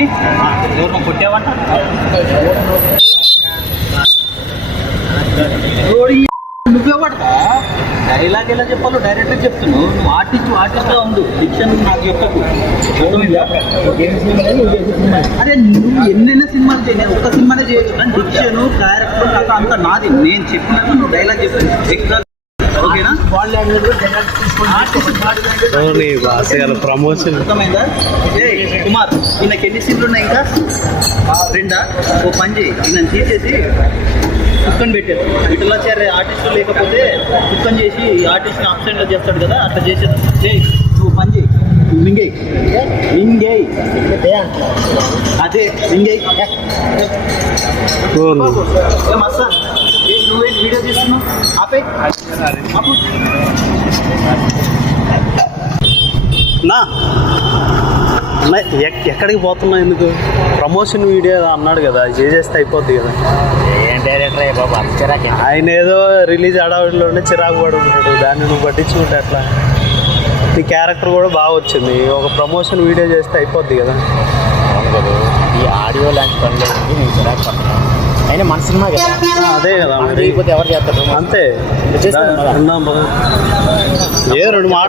ఏమి ఎవరు కొట్టావంట నువ్వే పడతా డైలాగ్ ఎలా చెప్పాలో డైరెక్ట్గా చెప్తున్నావు. నువ్వు ఆర్టిస్ట్గా ఉండు, డిక్షన్ నాకు చెప్పకు. అరే నువ్వు ఎన్నెన్న సినిమాలు చేయలేదు, ఒక్క సినిమానే చేయొచ్చు కానీ డిక్షన్ క్యారెక్టర్ కథ అంతా నాది. నేను చెప్పినట్టు నువ్వు డైలాగ్ చెప్పాను ఎక్స్ట్రా. ఓకేనా? ప్రమోషన్ అర్థమైందా? కుమార్ ఈయనకి ఎన్ని సీట్లు ఉన్నాయి? ఇంకా రెండా? ఓ పని చేయి, ఈయన తీసేసి కుక్కని పెట్టారు. విఠలాచార్య ఆర్టిస్ట్ లేకపోతే కుక్కని చేసి ఆర్టిస్ట్ని అబ్సెంట్లో చేస్తాడు కదా, అట్లా చేసేది. నువ్వు పని చేయి, మింగేయి మింగేయి అదే మింగేయి. ఏమస్తా నువ్వేంటి వీడియో తీస్తున్నావు? ఆపే అప్పు నా ఎక్కడికి పోతున్నా? ఎందుకు? ప్రమోషన్ వీడియో అన్నాడు కదా, చేసేస్తే అయిపోద్ది కదా. ఏం డైరెక్టర్ బాబు చిరాకు. ఆయన ఏదో రిలీజ్ అడవిలోనే చిరాకు పడి ఉంటాడు, దాన్ని నువ్వు పట్టించుకుంటే ఎట్లా? నీ క్యారెక్టర్ కూడా బాగా వచ్చింది, ఒక ప్రమోషన్ వీడియో చేస్తే అయిపోద్ది కదా. అవును కదా, ఈ ఆడియో లాంటి పనులు నేను చిరాకు పడుతున్నాను. అయినా మన సినిమా కదా, అదే కదా మరి. లేకపోతే ఎవరు చేస్తారు? అంతే. ఏ రెండు మాట